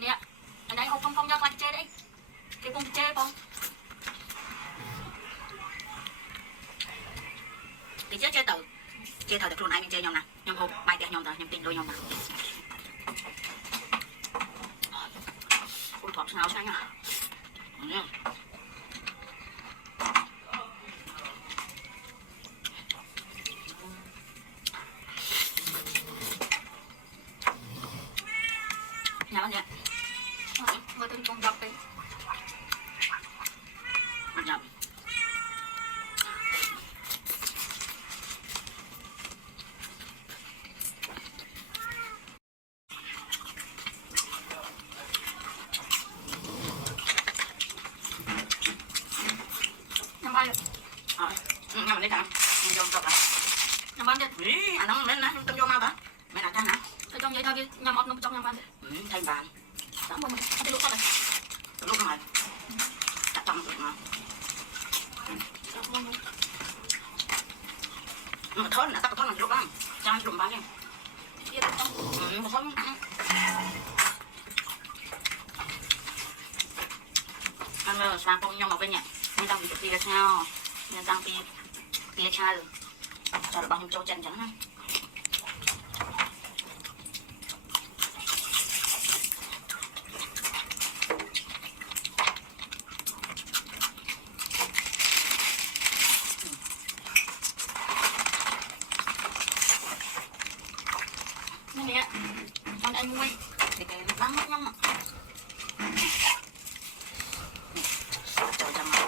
rồi nè. Anh ấy không cho qua chơi đấy. Cái con chơi con. Thì chơi thử được luôn ai mình chơi nhau nè. Nhưng không bài tiệc nhau rồi, nhưng tin đôi nhau nè. Ôi thọp sao nha. Nhà bạn nè. Vừa từng con dọc đi. Nhầm. Nhầm ai rồi? Nhầm đi thằng. Nhầm cọc à? Nhầm ăn đi. Ý, anh nóng lên nè, tâm vô mau đó. Mày nào chanh hả? Ở trong vậy thôi đi, nhầm ốc nó trong nhầm ăn đi. Thêm vàng. Đó mà mình ăn cái lúc đó đây. Lúc này. Chắc trong được mà. Mà thớn là tao có thớn là lúc đó. Cho anh lùm bao nhiêu. Một thớn. Anh ơi, sang con nhau một bên nhỉ. Mình đang bị chụp tia sao. Mình đang bị tia chai rồi. Cho được bao nhiêu châu chân chẳng ha. Nè, con anh mua để cái bắn mất nhau. Trời chăm mà.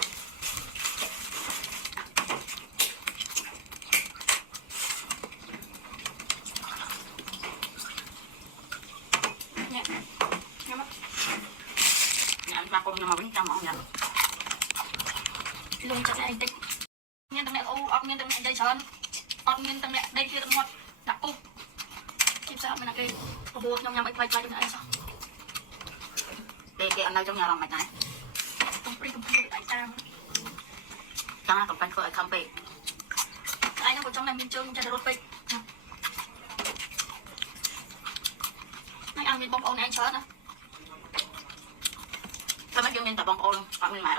Nè, nghe mắt. Nè, anh ba con nhưng mà vẫn trong mỏng nhỉ. Luôn chắc là anh tích. Nguyên tầng này ốc nguyên tầng này dây sơn. Ốc nguyên tầng này đây kia tầng một. Đặt ốc. Sao mình là cái bột trong nhà mày quay trong nhà sao? Để cái ăn đâu trong nhà làm mày này. Không phải tại sao? Trong tổng quanh khởi không bị. Ai nó còn trong này mình chơi cho được bị. Anh ăn mình bông ôn này anh sợ nữa. Sao mấy chương mình tập bông ôn, còn mình mẹ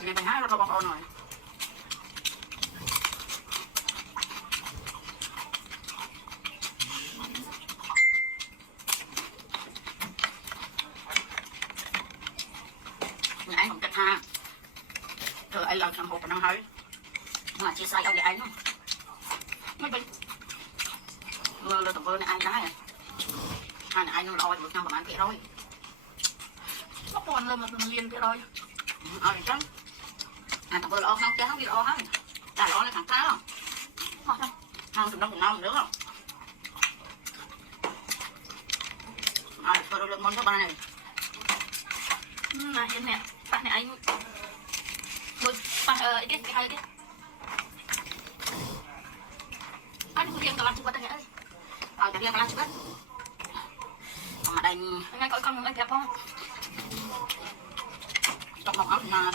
Mình phải hái nó bông ôn rồi. Anh không cách ha. Rồi anh làm thằng hộp và năng hơi. Mà chia sẻ ông với anh không? Mấy bình. Mưa tổng vơ này anh đá này. Hai này anh lo được nhau bằng anh kia thôi. Có còn lên mà liền kia rồi. Chứ. Anh tổng vơ lo không, chứ không đi lo hết. Chả lo là thằng cá không? Không, tụi nó cùng nhau nữa không? Thôi lên món cho ba này. Này em nè, bạn này anh một bạn cái hai cái anh cũng riêng cả làm chụp tầng này chẳng riêng cả làm chụp mà đây ngay coi con anh đẹp không trong phòng ốc mà